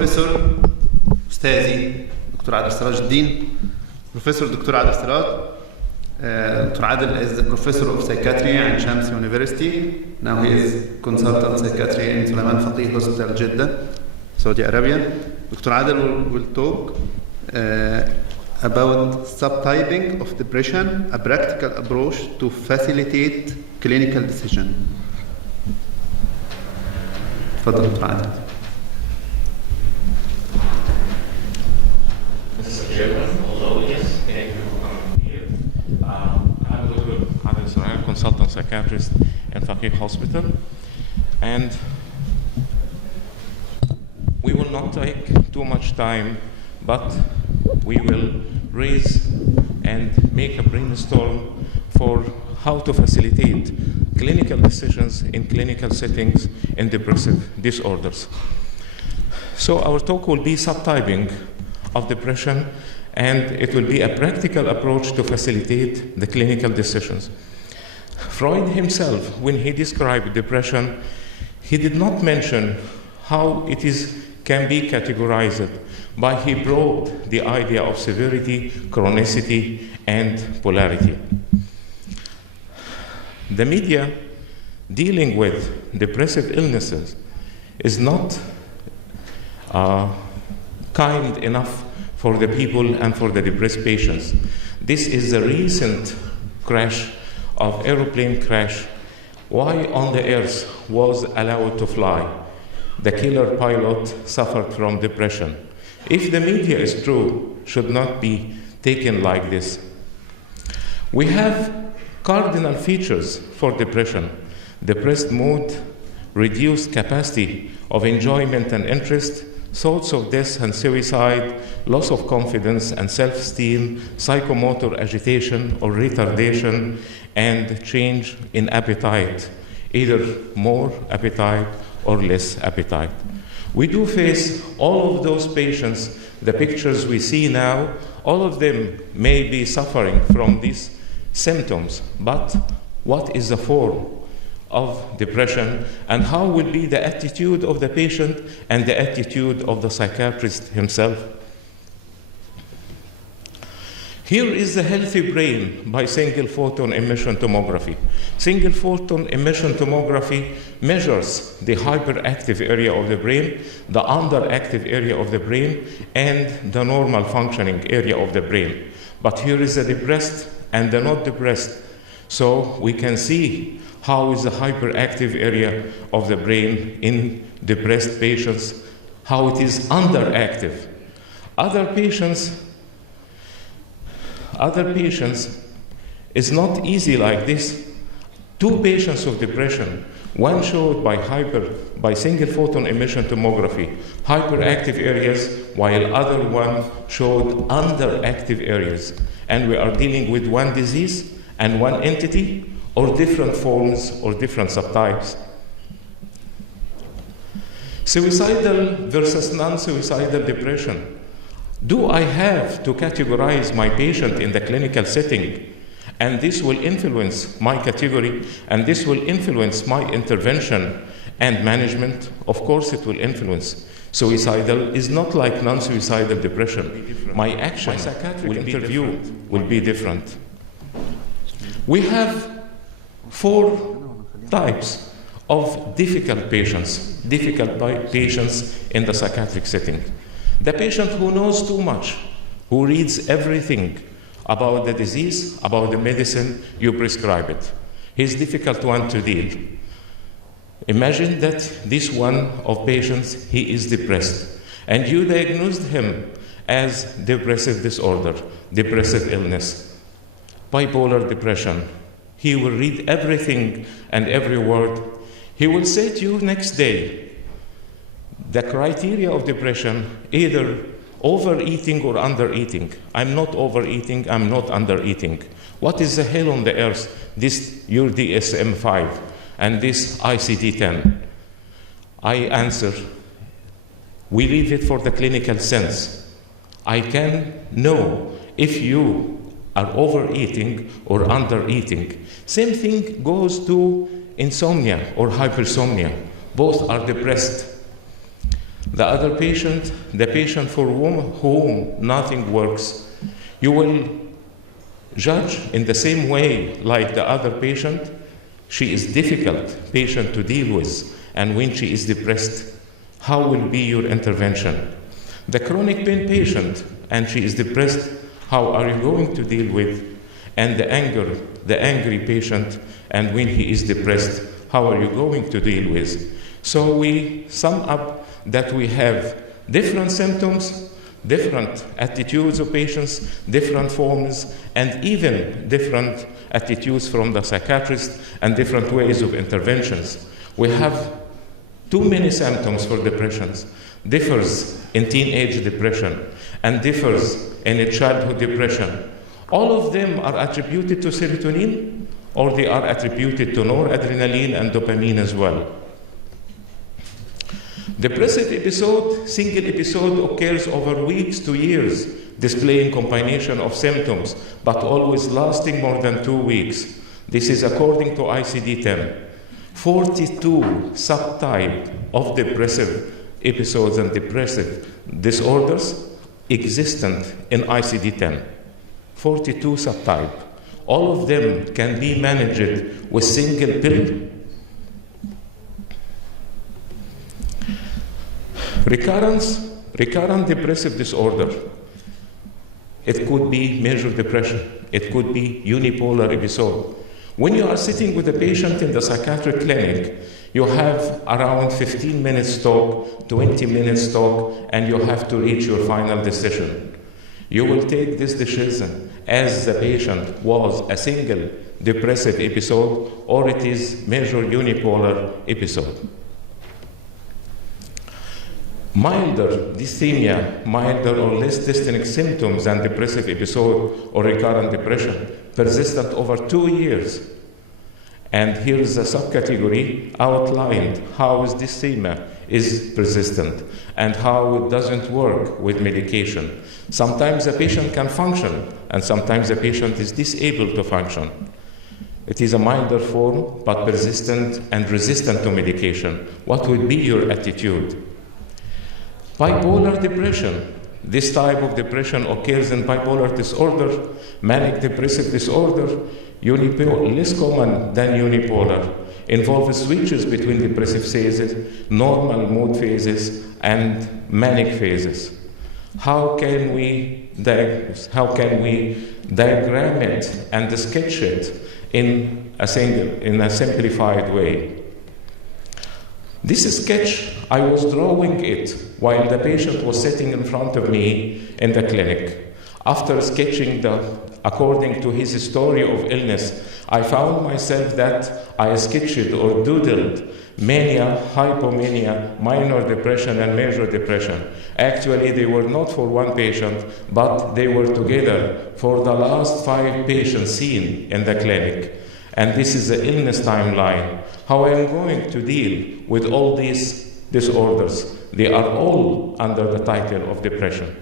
بروفيسور أستاذي دكتور عادل سراج الدين. Professor Dr. Adel Serag. Dr. Adel is the professor of psychiatry at Ain Shams University. Now he is consultant psychiatry in Sulaiman Fakeeh Hospital, Jeddah, Saudi Arabia. Dr. Adel will talk about subtyping of depression, a practical approach to facilitate clinical decision. تفضل دكتور عادل. Mr. Chairman, although yes, thank you for coming here. I'm Dr. Adel Serag, consultant psychiatrist in Fakeeh Hospital, and we will not take too much time, but we will raise and make a brainstorm for how to facilitate clinical decisions in clinical settings in depressive disorders. So our talk will be subtyping of depression, and it will be a practical approach to facilitate the clinical decisions. Freud himself, when he described depression, he did not mention how it can be categorized, but he brought the idea of severity, chronicity, and polarity. The media dealing with depressive illnesses is not kind enough for the people and for the depressed patients. This is the recent crash of aeroplane crash. Why on the earth was allowed to fly? The killer pilot suffered from depression. If the media is true, should not be taken like this. We have cardinal features for depression: depressed mood, reduced capacity of enjoyment and interest, thoughts of death and suicide, loss of confidence and self-esteem, psychomotor agitation or retardation, and change in appetite, either more appetite or less appetite. We do face all of those patients. The pictures we see now, all of them may be suffering from these symptoms, but what is the form of depression, and how will be the attitude of the patient and the attitude of the psychiatrist himself? Here is the healthy brain by single photon emission tomography. Single photon emission tomography measures the hyperactive area of the brain, the underactive area of the brain, and the normal functioning area of the brain. But here is the depressed and the not depressed. So we can see how is the hyperactive area of the brain in depressed patients, how it is underactive. Other patients is not easy like this. Two patients of depression, one showed by single photon emission tomography hyperactive areas, while other one showed underactive areas. And we are dealing with one disease and one entity, or different forms or different subtypes. Suicidal versus non-suicidal depression. Do I have to categorize my patient in the clinical setting? And this will influence my category, and this will influence my intervention and management. Of course it will influence. Suicidal is not like non-suicidal depression. My action, my psychiatric interview will be different. We have 4 types of difficult patients in the psychiatric setting. The patient who knows too much, who reads everything about the disease, about the medicine, you prescribe it. He's a difficult one to deal. Imagine that this one of patients, he is depressed, and you diagnosed him as depressive disorder, depressive illness, bipolar depression. He will read everything and every word. He will say to you next day, the criteria of depression, either overeating or undereating. I'm not overeating, I'm not undereating. What is the hell on the earth? This your DSM-5 and this ICD-10. I answer, we leave it for the clinical sense. I can know if you are overeating or undereating. Same thing goes to insomnia or hypersomnia. Both are depressed. The other patient, the patient for whom nothing works, you will judge in the same way like the other patient. She is difficult patient to deal with, and when she is depressed, how will be your intervention? The chronic pain patient, and she is depressed, how are you going to deal with? And the angry patient, and when he is depressed, how are you going to deal with? So we sum up that we have different symptoms, different attitudes of patients, different forms, and even different attitudes from the psychiatrist and different ways of interventions. We have too many symptoms for depressions, differs in teenage depression, and differs in a childhood depression. All of them are attributed to serotonin, or they are attributed to noradrenaline and dopamine as well. Depressive episode, single episode occurs over weeks to years, displaying combination of symptoms, but always lasting more than 2 weeks. This is according to ICD-10. 42 subtypes of depressive episodes and depressive disorders existent in ICD-10. 42 subtypes. All of them can be managed with single pill. Recurrent depressive disorder. It could be major depression. It could be unipolar episode. When you are sitting with a patient in the psychiatric clinic, you have around 15 minutes talk, 20 minutes talk, and you have to reach your final decision. You will take this decision as the patient was a single depressive episode or it is major unipolar episode. Milder dysthymia, milder or less distinct symptoms than depressive episode or recurrent depression, persistent over 2 years. And here is a subcategory outlined how is dysthymia is persistent and how it doesn't work with medication. Sometimes the patient can function and sometimes the patient is disabled to function. It is a milder form but persistent and resistant to medication. What would be your attitude? Bipolar depression. This type of depression occurs in bipolar disorder, manic depressive disorder, less common than unipolar, involves switches between depressive phases, normal mood phases, and manic phases. How can we diagram it and sketch it in a simplified way? This sketch, I was drawing it while the patient was sitting in front of me in the clinic. After sketching according to his story of illness, I found myself that I sketched or doodled mania, hypomania, minor depression, and major depression. Actually, they were not for one patient, but they were together for the last 5 patients seen in the clinic. And this is the illness timeline. How I am going to deal with all these disorders. They are all under the title of depression.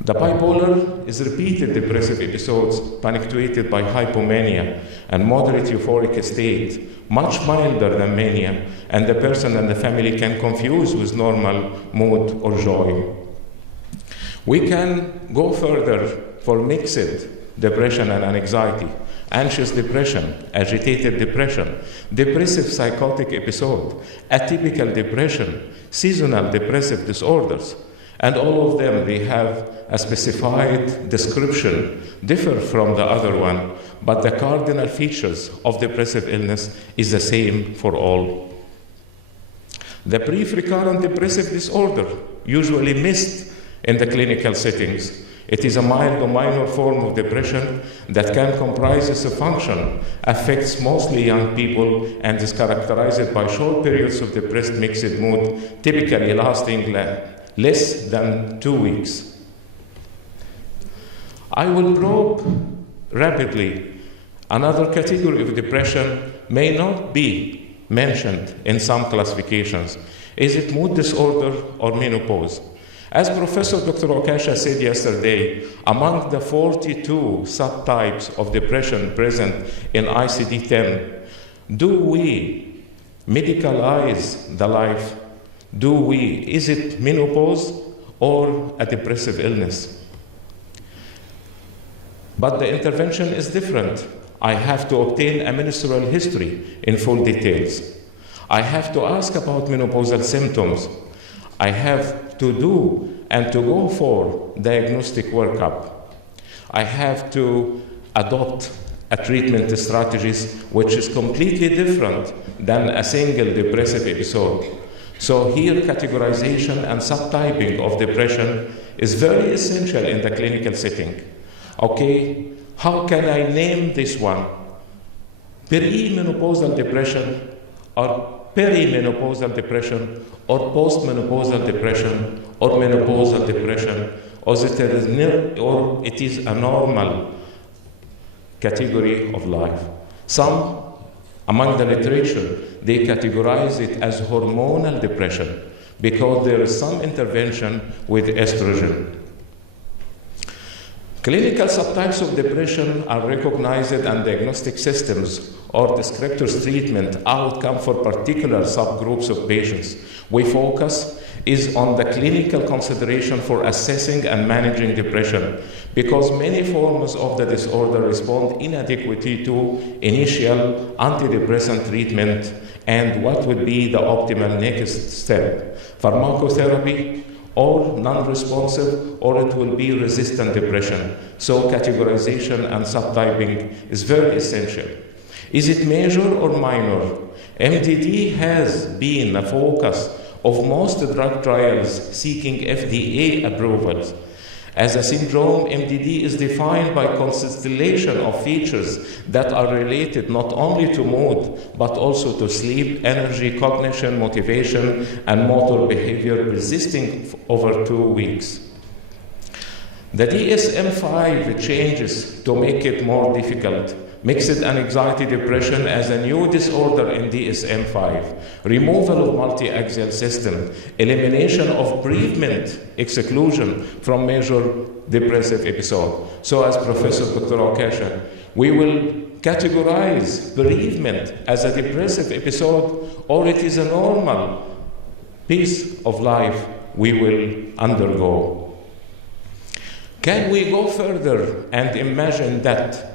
The bipolar is repeated depressive episodes punctuated by hypomania and moderate euphoric state, much milder than mania, and the person and the family can confuse with normal mood or joy. We can go further for mixed depression and anxiety, anxious depression, agitated depression, depressive psychotic episode, atypical depression, seasonal depressive disorders. And all of them, they have a specified description, differ from the other one, but the cardinal features of depressive illness is the same for all. The brief recurrent depressive disorder, usually missed in the clinical settings. It is a mild or minor form of depression that can comprise a function, affects mostly young people, and is characterized by short periods of depressed mixed mood, typically lasting less than 2 weeks. I will probe rapidly. Another category of depression may not be mentioned in some classifications. Is it mood disorder or menopause? As Professor Dr. Okasha said yesterday, among the 42 subtypes of depression present in ICD-10, do we medicalize the life? Is it menopause or a depressive illness? But the intervention is different. I have to obtain a menstrual history in full details. I have to ask about menopausal symptoms. I have to do and to go for diagnostic workup. I have to adopt a treatment strategies which is completely different than a single depressive episode. So here categorization and subtyping of depression is very essential in the clinical setting. Okay, how can I name this one? Perimenopausal depression or perimenopausal depression or postmenopausal depression or menopausal depression, or it is a normal category of life. Some among the literature, they categorize it as hormonal depression because there is some intervention with estrogen. Clinical subtypes of depression are recognized and diagnostic systems or descriptors treatment outcome for particular subgroups of patients. We focus is on the clinical consideration for assessing and managing depression because many forms of the disorder respond inadequately to initial antidepressant treatment and what would be the optimal next step. Pharmacotherapy or non-responsive, or it will be resistant depression. So categorization and subtyping is very essential. Is it major or minor? MDD has been a focus of most drug trials seeking FDA approvals. As a syndrome, MDD is defined by constellation of features that are related not only to mood, but also to sleep, energy, cognition, motivation, and motor behavior persisting over 2 weeks. The DSM-5 changes to make it more difficult. Mixed and anxiety depression as a new disorder in DSM-5, removal of multi-axial system, elimination of bereavement exclusion from major depressive episode. So as Professor Dr. Okasha, we will categorize bereavement as a depressive episode or it is a normal piece of life we will undergo. Can we go further and imagine that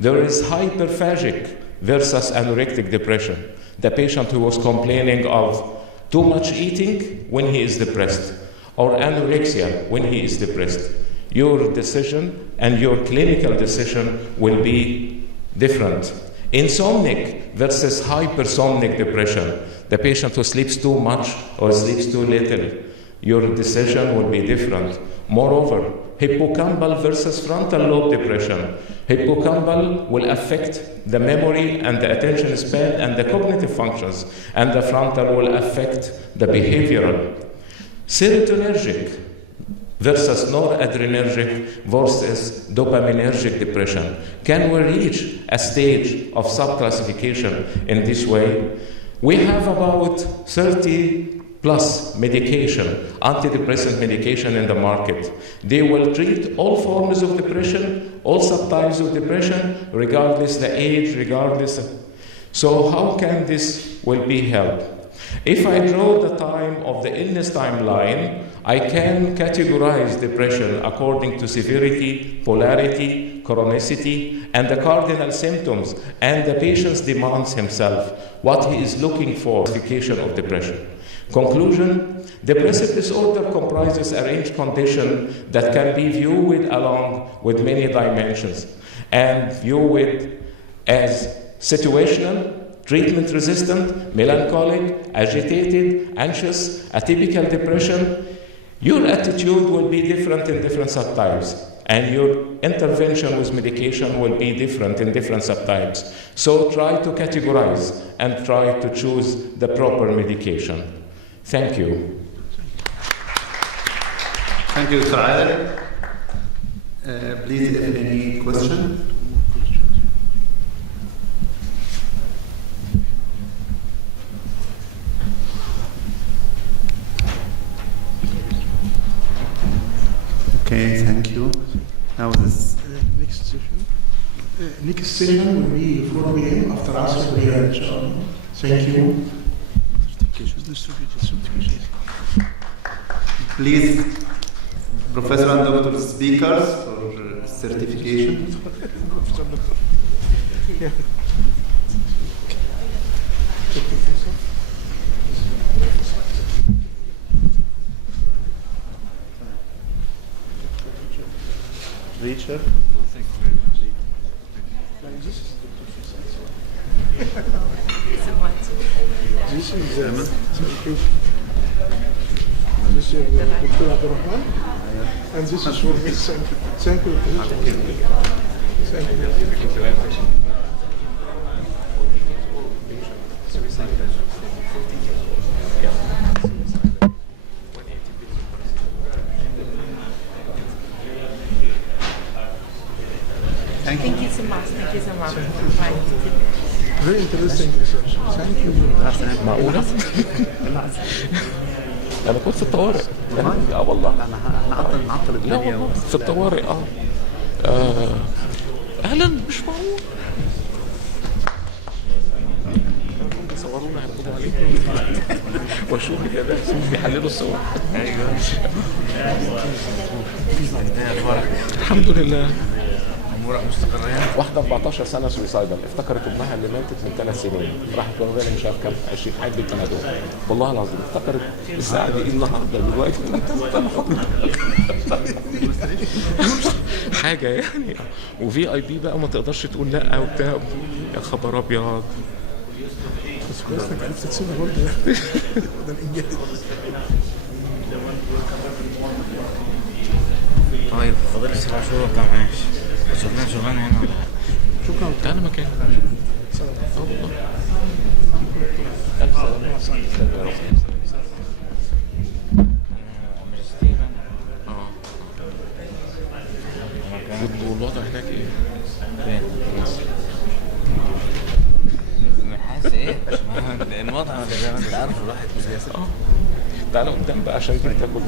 there is hyperphagic versus anorectic depression? The patient who was complaining of too much eating when he is depressed, or anorexia when he is depressed. Your decision and your clinical decision will be different. Insomnic versus hypersomnic depression. The patient who sleeps too much or sleeps too little. Your decision will be different. Moreover, hippocampal versus frontal lobe depression. Hippocampal will affect the memory and the attention span and the cognitive functions, and the frontal will affect the behavioral. Serotonergic versus noradrenergic versus dopaminergic depression. Can we reach a stage of subclassification in this way? We have about 30 plus medication, antidepressant medication in the market. They will treat all forms of depression, all subtypes of depression, regardless the age, regardless. So how can this will be helped? If I draw the time of the illness timeline, I can categorize depression according to severity, polarity, chronicity, and the cardinal symptoms, and the patient demands himself what he is looking for, classification of depression. Conclusion, depressive disorder comprises a range condition that can be viewed along with many dimensions and viewed as situational, treatment resistant, melancholic, agitated, anxious, atypical depression. Your attitude will be different in different subtypes, and your intervention with medication will be different in different subtypes. So try to categorize and try to choose the proper medication. Thank you. Thank you, Dr. Adel. Please, if any question? Okay, thank you. Now this next session will be 4 p.m. after Asr prayer, inshallah. Thank you. Please, Professor and Doctor speakers for certification. Richard. This is certification. This is Dr. Abdul Rahman. And this is for me. Thank you. Thank you. Thank you so much. Thank you so much. Very interesting research. Thank you. معقولة؟ أنا كنت في الطوارئ. والله. نعطل لا الدنيا. والله في الطوارئ أهلا مش معقول. صورونا هيقبضوا عليكم. وشوف كده بيحللوا الصور. أيوه. الحمد لله. مستقرة يعني؟ واحدة 14 سنة سويسايدال، افتكرت ابنها اللي ماتت من 3 سنين، راحت واخدة مش عارف كام 20 حاجة بالبنادول، والله العظيم افتكرت الساعة دي النهارده دلوقتي حاجة يعني، وفي اي بي بقى ما تقدرش تقول لا وبتاع، يا خبر ابيض. بس كويس انك عرفت تسيبها برضه يعني. ده الانجاز. طيب فاضل 7 شهور وبتاع معاش. شغلانة هنا ولا شكرا. تعالى مكان. الله. ألف سلامة. والوضع هناك ايه؟ فين؟ حاسس ايه؟ الوضع زي ما انت عارف الواحد تعالى قدام بقى عشان تاكل.